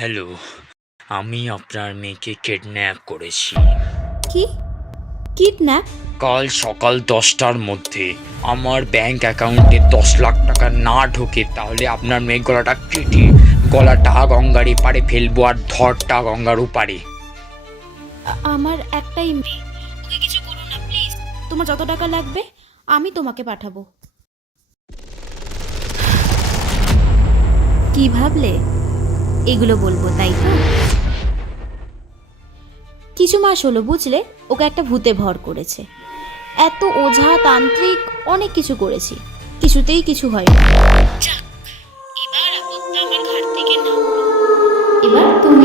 Hello, আমি আপনার মেয়েকে কিডন্যাপ করেছি। কি? কিডন্যাপ? কাল সকাল 10টার মধ্যে আমার ব্যাংক অ্যাকাউন্টে 10 লাখ টাকা না ঢোকে তাহলে আপনার মেয়ের গলাটা কেটে গলাটা গঙ্গার এপারে ফেলবো আর ধরটা গঙ্গার ওপারে। আমার একটাই মেয়ে, ওকে কিছু করো না প্লিজ। তোমার যত টাকা লাগবে আমি তোমাকে পাঠাবো। কি ভাবলে এগুলো বলবো, তাই তো? কিছু মাস হলো বুঝলে, ওকে একটা ভূতে ভর করেছে। এত ওঝা তান্ত্রিক অনেক কিছু করেছি, কিছুতেই কিছু হয় না। এবার আপদটা আমার ঘাট থেকে নামলো। এবার তুমি